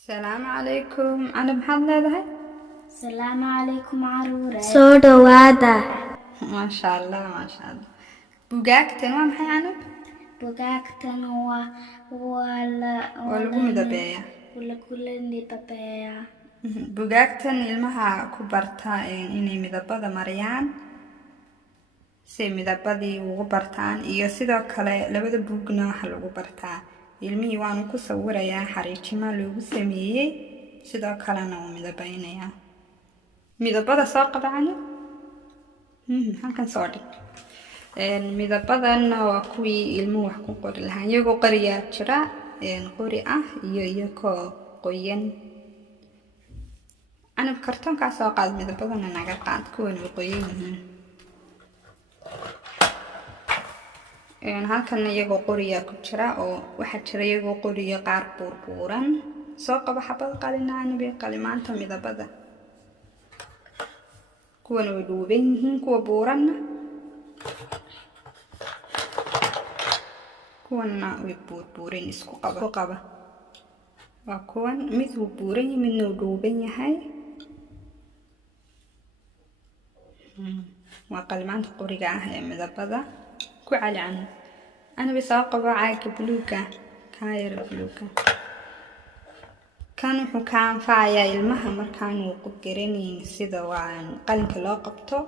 السلام عليكم. أنا محمد هذا. السلام عليكم caruurta. soo dhawaada. ما شاء الله ما شاء الله. Bugaagta waa maxay canab? Bugaagtan waa lagu midabeeyaa. lagu midabeeyaa. Bugaagtan ilmaha ku barta inay midabada mariyaan si midabadii ugu bartaan iyo sidoo kale labada buugna waxa lagu bartaa ilmihii waan ku sawirayaa xariijima loogu sameeyay sidoo kalena uu midabaynayaa midabada soo qabacana halkan soo dhig midabadan waa kuwii ilmuhu wax ku qori lahaa iyagoo qoriyaa jira qori ah iyo iyagoo qoyan أنا بكرتون كاسو قاد مدبضنا ناقا قاد كون وقويين halkan iyagoo qoriya ku jira oo waxa jira iyagoo qoriya qaar buurbuuran soo qaba xabad qalinaani bay qalimaanta midabada kuwan way dhuuban yihiin kuwa buuran kuwana way buurbuuran isku qaba waa kuwan mid uu buuran yahay midna uu dhuuban yahay waa qalimaanta qoriga ah ee midabada ku calican أنا بساقب عاك بلوكا كاير بلوكا كانوا حكام فايا المهمر كانوا قبقرينين سيدا وعن قلنك لا قبطو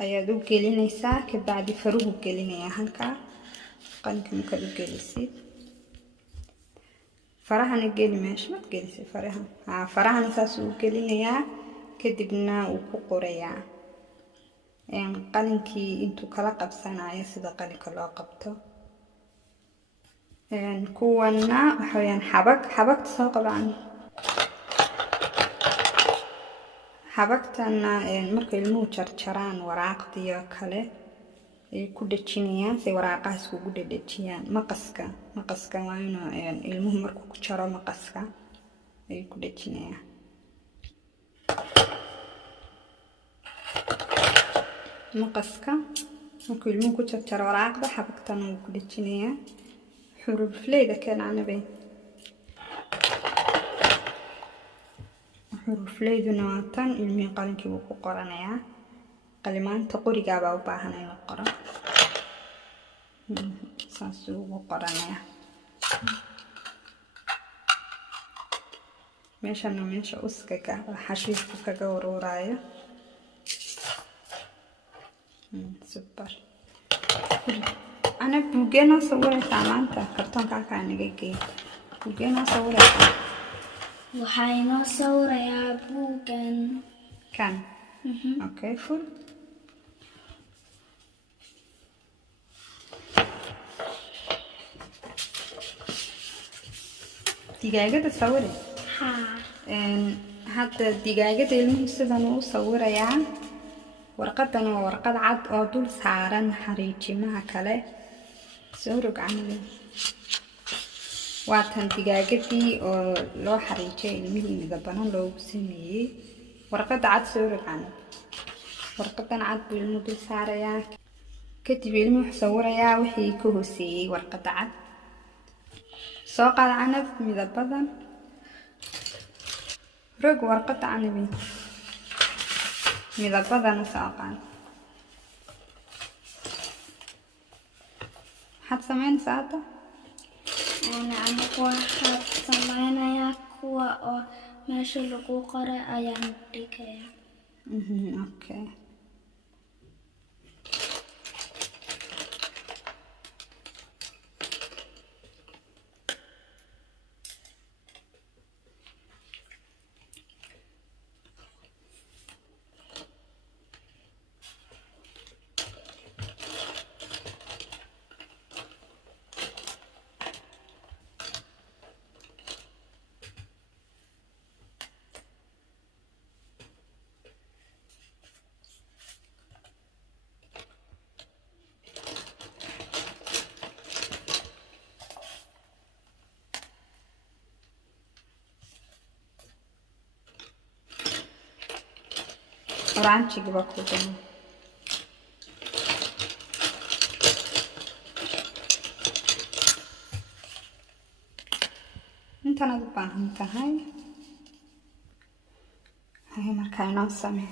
أيادو قليني ساك بعد فروه قليني هلكا قلنك مكالو قليسيد فرحان قلي ماش ما تقليسي فرحان ساسو قليني كدبنا وقوريا qalinkii intuu kala qabsanayo sida qalinka loo qabto kuwana waxa weeyaan xabagta soo qabaan xabagtana marka ilmuhu jarjaraan waraaqdiyo kale ay ku dhajinayaan si waraaqaas ugu dhajiyaan maqaska waa inuu ilmuhu markuu ku jaro maqaska ay ku dhajinayaan مقاسكا وكل مو كنت ترى وراقبة حبكتنا وكل جنية حروف ليدا كان عنا بين حروف ليدا نواتان ilmi qalinki wuu ku qoranayaa qalimaanta qoriga baa u baahan in la qoro saas uu qoranayaa meesha uskaga xashiishka kaga ururaayo super أنا بوجينا صورة سامانتا كرتون كاكا نجيجي بوجينا صورة وحينا صورة يا بوجن كان أوكي فل دقيقة تصوري هذا دقيقة المسدنو صورة يعني warqadan waa warqad cad oo dul saaran xariijimaha kale soo rog camali waa tan digaagadii oo loo xariijay ilmihii midabana loogu sameeyay warqada cad soo rog camali warqadan cad buu ilmuhu dul saarayaa kadib ilmuhu sawirayaa wixii ka hooseeyay warqada cad soo qaad canab midabadan rog warqada canabi midabadana saaqaan had sameynaysaa hadda anigu waxaad sameynayaa kuwa oo meesha lagu qoray ayaan dhigayaa okay orange baa ku jira intanaad u baahan tahay hay markaa inoo samee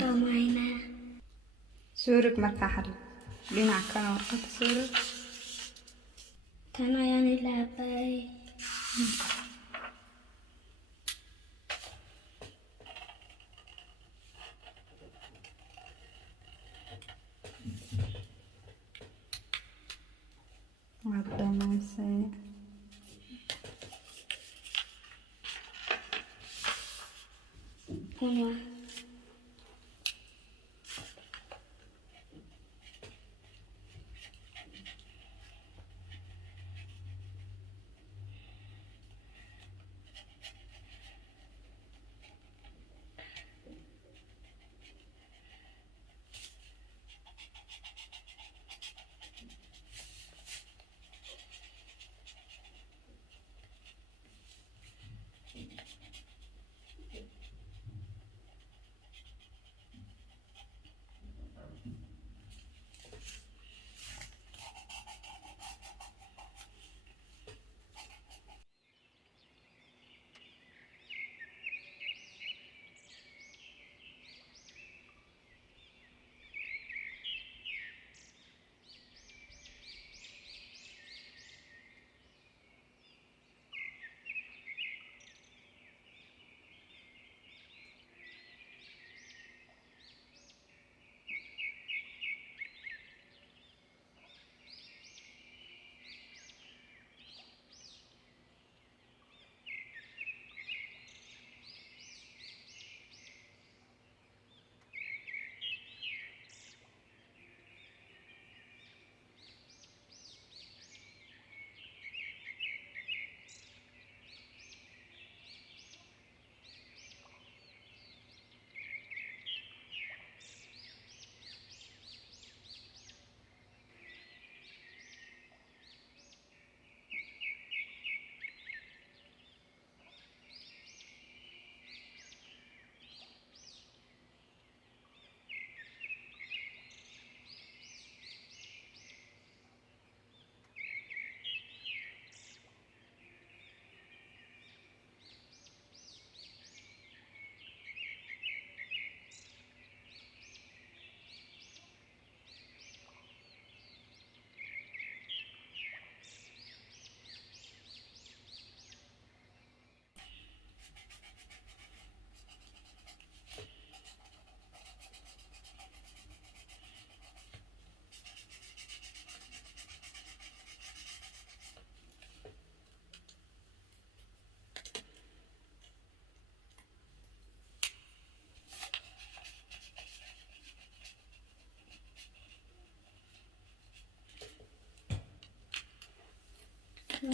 dhammaynaa suurig markaa xal dhinaca kale warqadda suurig tan ayaan ilaabay waad dhamaysay kuna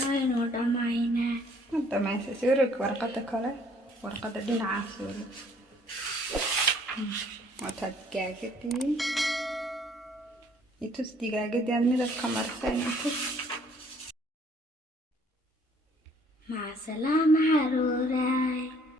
waynu dhammaynaa dhamaysay suurig warqadda kale warqadda dhinaca suurig wataad digaagadii itus digaagadii aad midabka marsay itus maca salaama caruura